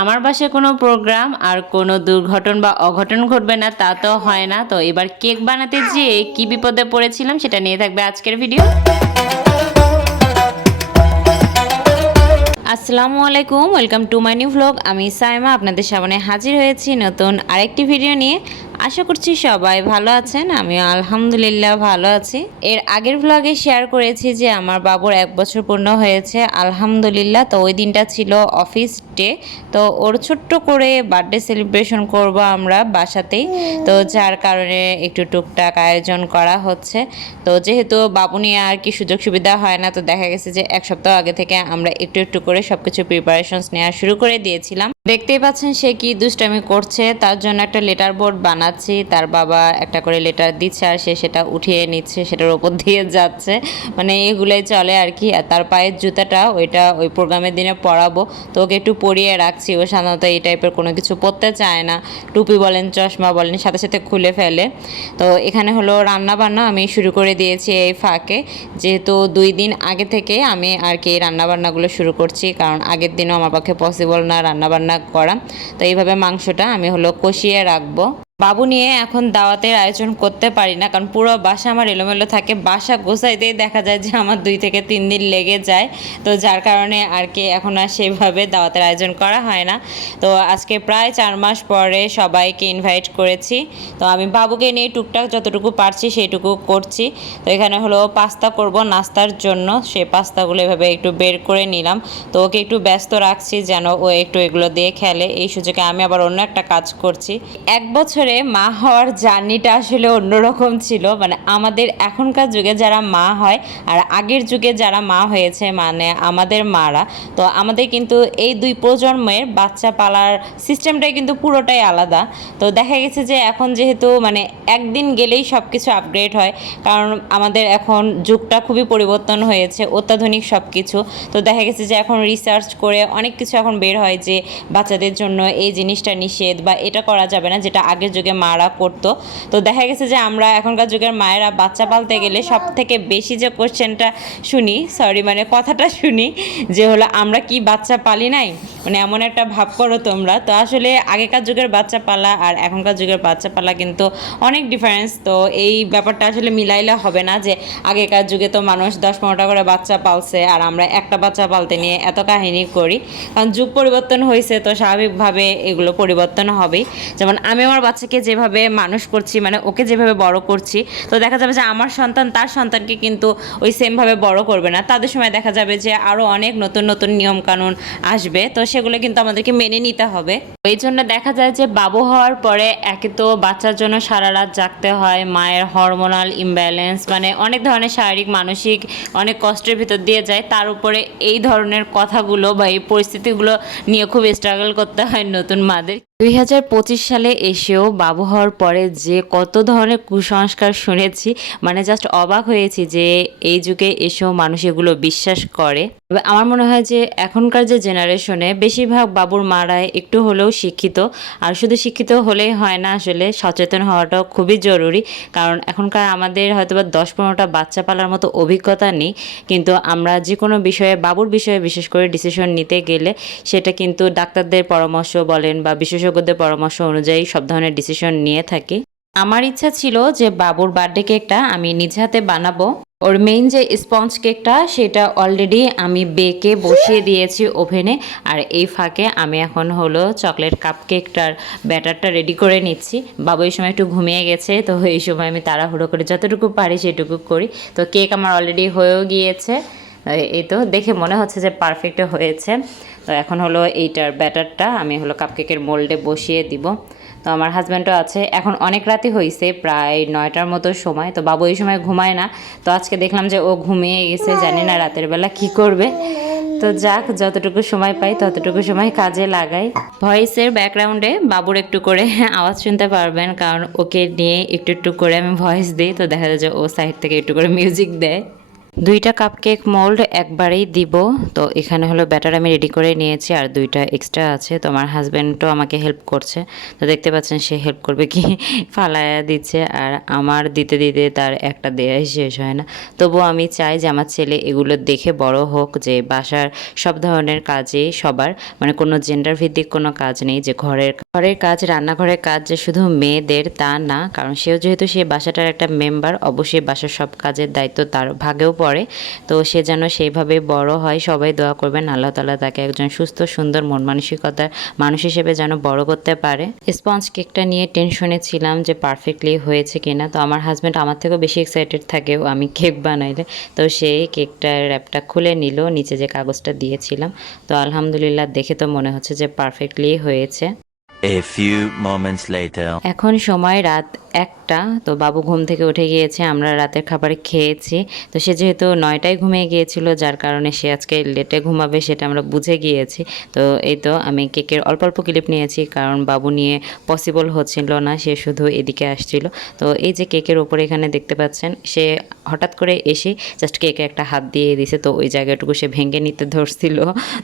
আমার বাসায় কোনো প্রোগ্রাম আর কোনো দুর্ঘটন বা অঘটন ঘটবে না, তা তো হয় না। তো এবার কেক বানাতে যেয়ে কি বিপদে পড়েছিলাম সেটা নিয়ে থাকবে আজকের ভিডিও। আসসালামু আলাইকুম, welcome to my new vlog আমি সাইমা, আপনাদের সামনে হাজির হয়েছি নতুন আরেকটি ভিডিও নিয়ে। আশা করছি সবাই ভালো আছেন, আমিও আলহামদুলিল্লাহ ভালো আছি। এর আগের ব্লগে শেয়ার করেছি যে আমার বাবুর এক বছর পূর্ণ হয়েছে, আলহামদুলিল্লাহ। তো ওই দিনটা ছিল অফিস ডে তো ওর ছোট্ট করে বার্থডে সেলিব্রেশন করব আমরা বাসাতেই। তো যার কারণে একটু টুকটাক আয়োজন করা হচ্ছে। তো যেহেতু বাবু নিয়ে আর কি সুযোগ সুবিধা হয় না, তো দেখা গেছে যে এক সপ্তাহ আগে থেকে আমরা একটু একটু করে সব কিছু প্রিপারেশনস নেওয়া শুরু করে দিয়েছিলাম। দেখতেই পাচ্ছেন সে কি দুষ্টামি করছে। তার জন্য একটা লেটার বোর্ড বানাচ্ছি। তার বাবা একটা করে লেটার দিচ্ছে আর সে সেটা উঠিয়ে নিচ্ছে, সেটার ওপর দিয়ে যাচ্ছে। মানে এগুলোই চলে আর কি। আর তার পায়ের জুতাটা ওইটা ওই প্রোগ্রামের দিনে পরাবো। তো ওকে একটু পরিয়ে রাখছি। ও সাধারণত এই টাইপের কোনো কিছু পরতে চায় না। টুপি বলেন, চশমা বলেন, সাথে সাথে খুলে ফেলে। তো এখানে হলো রান্না বান্না আমি শুরু করে দিয়েছি এই ফাঁকে। যেহেতু দুই দিন আগে থেকে আমি আর কি রান্না বান্নাগুলো শুরু করছি। কারণ আগের দিনও আমার পক্ষে পসিবল না রান্না বান্না করা। তো এইভাবে মাংসটা আমি হলো কষিয়ে রাখব। বাবু নিয়ে এখন দাওয়াতের আয়োজন করতে পারি না, কারণ পুরো বাসা আমার এলোমেলো থাকে। বাসা গোছাইতেই দেখা যায় যে আমার দুই থেকে তিন দিন লেগে যায়। তো যার কারণে আর কি এখন আর সেভাবে দাওয়াতের আয়োজন করা হয় না। তো আজকে প্রায় চার মাস পরে সবাইকে ইনভাইট করেছি। তো আমি বাবুকে নিয়ে টুকটাক যতটুকু পারছি সেইটুকু করছি। তো এখানে হলো পাস্তা করব নাস্তার জন্য। সে পাস্তাগুলো এভাবে একটু বের করে নিলাম। তো ওকে একটু ব্যস্ত রাখছি যেন ও একটু এগুলো দিয়ে খেলে। এই সুযোগে আমি আবার অন্য একটা কাজ করছি। এক বছরে মা হওয়ার জার্নিটা আসলে অন্যরকম ছিল। মানে আমাদের এখনকার যুগে যারা মা হয় আর আগের যুগে যারা মা হয়েছে মানে আমাদের মারা, তো আমাদের কিন্তু এই দুই প্রজন্মের বাচ্চা পালার সিস্টেমটাই কিন্তু পুরোটাই আলাদা। তো দেখা গেছে যে এখন যেহেতু মানে একদিন গেলেই সব কিছু আপগ্রেড হয়, কারণ আমাদের এখন যুগটা খুবই পরিবর্তন হয়েছে, অত্যাধুনিক সব কিছু তো দেখা গেছে যে এখন রিসার্চ করে অনেক কিছু এখন বের হয় যে বাচ্চাদের জন্য এই জিনিসটা নিষেধ বা এটা করা যাবে না যেটা আগের যুগে মারা করতো তো দেখা গেছে যে আমরা এখনকার যুগের মায়েরা বাচ্চা পালতে গেলে সব থেকে বেশি যে কোশ্চেনটা শুনি সরি মানে কথাটা শুনি, যে হলো, আমরা কি বাচ্চা পালি নাই? মানে এমন একটা ভাব করো তোমরা। তো আসলে আগেকার যুগের বাচ্চা পালা আর এখনকার যুগের বাচ্চা পালা কিন্তু অনেক ডিফারেন্স তো এই ব্যাপারটা আসলে মিলাইলে হবে না যে আগেকার যুগে তো মানুষ দশ পনেরোটা করে বাচ্চা পালছে আর আমরা একটা বাচ্চা পালতে নিয়ে এত কাহিনী করি। কারণ যুগ পরিবর্তন হয়েছে তো স্বাভাবিকভাবে এগুলো পরিবর্তন হবেই। যেমন আমি আমার বাচ্চাকে যেভাবে মানুষ করছি মানে ওকে যেভাবে বড় করছি, তো দেখা যাবে যে আমার সন্তান তার সন্তানকে কিন্তু ওই সেমভাবে বড় করবে না। তাদের সময় দেখা যাবে যে আরও অনেক নতুন নতুন নিয়মকানুন আসবে। তো সেগুলো কিন্তু আমাদেরকে মেনে নিতে হবে। এই জন্য দেখা যায় যে বাবু হওয়ার পরে একে তো বাচ্চার জন্য সারা রাত জাগতে হয়, মায়ের হরমোনাল ইমব্যালেন্স মানে অনেক ধরনের শারীরিক, মানসিক অনেক কষ্টের ভিতর দিয়ে যায়। তার উপরে এই ধরনের কথাগুলো বা এই পরিস্থিতিগুলো নিয়ে খুব স্ট্রাগল করতে হয় নতুন মাদের। দুই হাজার পঁচিশ সালে এসেও বাবু হওয়ার পরে যে কত ধরনের কুসংস্কার শুনেছি মানে জাস্ট অবাক হয়েছি যে এই যুগে এসেও মানুষ এগুলো বিশ্বাস করে। তবে আমার মনে হয় যে এখনকার যে জেনারেশনে বেশিরভাগ বাবুর মারাই একটু হলেও শিক্ষিত, আর শুধু শিক্ষিত হলেই হয় না আসলে, সচেতন হওয়াটাও খুবই জরুরি। কারণ এখনকার আমাদের হয়তো বা দশ পনেরোটা বাচ্চা পালার মতো অভিজ্ঞতা নেই, কিন্তু আমরা যে কোনো বিষয়ে, বাবুর বিষয়ে বিশেষ করে ডিসিশন নিতে গেলে সেটা কিন্তু ডাক্তারদের পরামর্শ বলেন বা বিশেষজ্ঞদের পরামর্শ অনুযায়ী সব ধরনের ডিসিশন নিয়ে থাকি। আমার ইচ্ছা ছিল যে বাবুর বার্থডে কেকটা আমি নিজ হাতে বানাবো। ওর মেইন যে স্পঞ্জ কেকটা সেটা অলরেডি আমি বেকে বসিয়ে দিয়েছি ওভেনে আর এই ফাঁকে আমি এখন হলো চকলেট কাপ কেকটার ব্যাটারটা রেডি করে নিচ্ছি। বাবু এই সময় একটু ঘুমিয়ে গেছে, তো এই সময় আমি তাড়াহুড়ো করে যতটুকু পারি সেটুকু করি। তো কেক আমার অলরেডি হয়েও গিয়েছে। এই তো দেখে মনে হচ্ছে যে পারফেক্ট হয়েছে। তো এখন হলো এইটার ব্যাটারটা, আমি হলো কাপকেকের মোল্ডে বসিয়ে দিব। তো আমার হাজব্যান্ডও আছে। এখন অনেক রাতে হয়েছে প্রায় নয়টার মতো সময়। তো বাবু এই সময় ঘুমায় না। তো আজকে দেখলাম যে ও ঘুমিয়ে গেছে, জানি না রাতের বেলা কি করবে। তো যাক, যতটুকু সময় পাই ততটুকু সময় কাজে লাগাই। ভয়েসের ব্যাকগ্রাউন্ডে বাবুর একটু করে আওয়াজ শুনতে পারবেন, কারণ ওকে নিয়ে একটু একটু করে আমি ভয়েস দিই। তো দেখা যায় যে ও সাইড থেকে একটু করে মিউজিক দেয়। দুইটা কাপকেক মোল্ড একবারেই দিব। তো এখানে হলো ব্যাটার আমি রেডি করে নিয়েছি আর দুইটা এক্সট্রা আছে। তো আমার হাজব্যান্ডও আমাকে হেল্প করছে। তো দেখতে পাচ্ছেন সে হেল্প করবে কি? ফালায়া দিচ্ছে আর আমার দিতে দিতে তার একটা দেয়াই শেষ হয় না। তবুও আমি চাই যে আমার ছেলে এগুলো দেখে বড় হোক, যে বাসার সব ধরনের কাজে সবার মানে কোনো জেন্ডার ভিত্তিক কোনো কাজ নেই, যে ঘরের ঘরের কাজ, রান্নাঘরের কাজ যে শুধু মেয়েদের তা না। কারণ সেও যেহেতু সে বাসাটার একটা মেম্বার অবশ্যই বাসার সব কাজের দায়িত্ব তার ভাগেও পড়ে তো সে যেন সেইভাবে বড় হয়, সবাই দোয়া করবেন আল্লাহ তালা তাকে একজন সুস্থ, সুন্দর, মন মানসিকতার মানুষ হিসেবে যেন বড় করতে পারে। স্পঞ্জ কেকটা নিয়ে টেনশনে ছিলাম যে পারফেক্টলি হয়েছে কিনা। তো আমার হাজব্যান্ড আমার থেকেও বেশি এক্সাইটেড থাকে আমি কেক বানাইলে। তো সেই কেকটার র্যাপটা খুলে নিল, নিচে যে কাগজটা দিয়েছিলাম। তো আলহামদুলিল্লাহ দেখে তো মনে হচ্ছে যে পারফেক্টলি হয়েছে। A few moments later. এখন সময় রাত একটা, তো বাবু ঘুম থেকে উঠে গিয়েছে, আমরা রাতের খাবার খেয়েছি। তো সে যেহেতু নয়টায় ঘুমিয়ে গিয়েছিল, যার কারণে সে আজকে লেটে ঘুমাবে সেটা আমরা বুঝে গিয়েছি। তো এই তো আমি কেকের অল্প অল্প ক্লিপ নিয়েছি, কারণ বাবু নিয়ে পসিবল হচ্ছিল না, সে শুধু এদিকে আসছিল। তো এই যে কেকের ওপরে এখানে দেখতে পাচ্ছেন, সে হঠাৎ করে এসে জাস্ট কেকে একটা হাত দিয়ে দিছে, তো ওই জায়গাটুকু সে ভেঙে নিতে ধরছিল।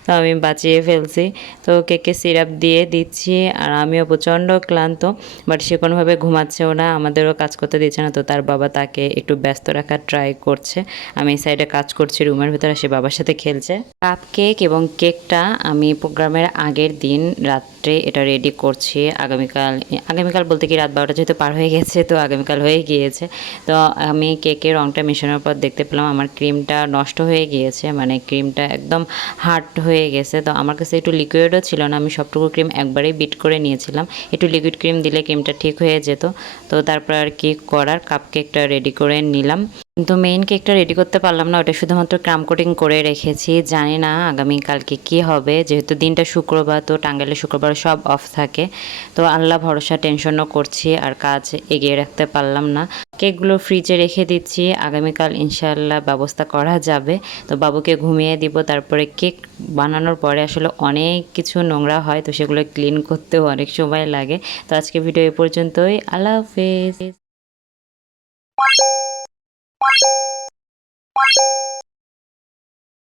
তো আমি বাঁচিয়ে ফেলছি। তো কেকে সিরাপ দিয়ে দিচ্ছি আর আমিও প্রচণ্ড ক্লান্ত বাট সে কোনোভাবে ঘুমাচ্ছেও না, আমাদেরও কাজ করতে দিচ্ছে না, তো তার বাবা তাকে একটু ব্যস্ত রাখার ট্রাই করছে। আমি এই সাইডে কাজ করছি রুমের ভিতরে সে বাবার সাথে খেলছে। কাপ কেক এবং কেকটা আমি প্রোগ্রামের আগের দিন রাত্রে এটা রেডি করছি। আগামীকাল আগামীকাল বলতে কি রাত বারোটা যেহেতু পার হয়ে গেছে, তো আগামীকাল হয়ে গিয়েছে। তো আমি কেকের রংটা মেশানোর পর দেখতে পেলাম আমার ক্রিমটা নষ্ট হয়ে গিয়েছে মানে ক্রিমটা একদম হার্ড হয়ে গেছে। তো আমার কাছে একটু লিকুইডও ছিল না, আমি সবটুকু ক্রিম একবারেই বিট করে নিয়েছিলাম। একটু লিকুইড ক্রিম দিলে ক্রিমটা ঠিক হয়ে যেত। তো তারপর আর কি করার কাপ কেকটা রেডি করে নিলাম। কিন্তু মেইন কেকটা রেডি করতে পারলাম না, ওটা শুধুমাত্র ক্রাম কোটিং করে রেখেছি। জানি না আগামীকালকে কি হবে, যেহেতু দিনটা শুক্রবার, তো টাঙ্গাইলে শুক্রবার সব অফ থাকে। তো আল্লাহ ভরসা টেনশনও করছি আর কাজ এগিয়ে রাখতে পারলাম না। কেকগুলো ফ্রিজে রেখে দিচ্ছি, আগামীকাল ইনশাল্লাহ ব্যবস্থা করা যাবে। তো বাবুকে ঘুমিয়ে দিব, তারপরে কেক বানানোর পরে আসলে অনেক কিছু নোংরা হয়, তো সেগুলো ক্লিন করতেও অনেক সময় লাগে। তো আজকে ভিডিও এ পর্যন্তই, আল্লাহ হাফেজ।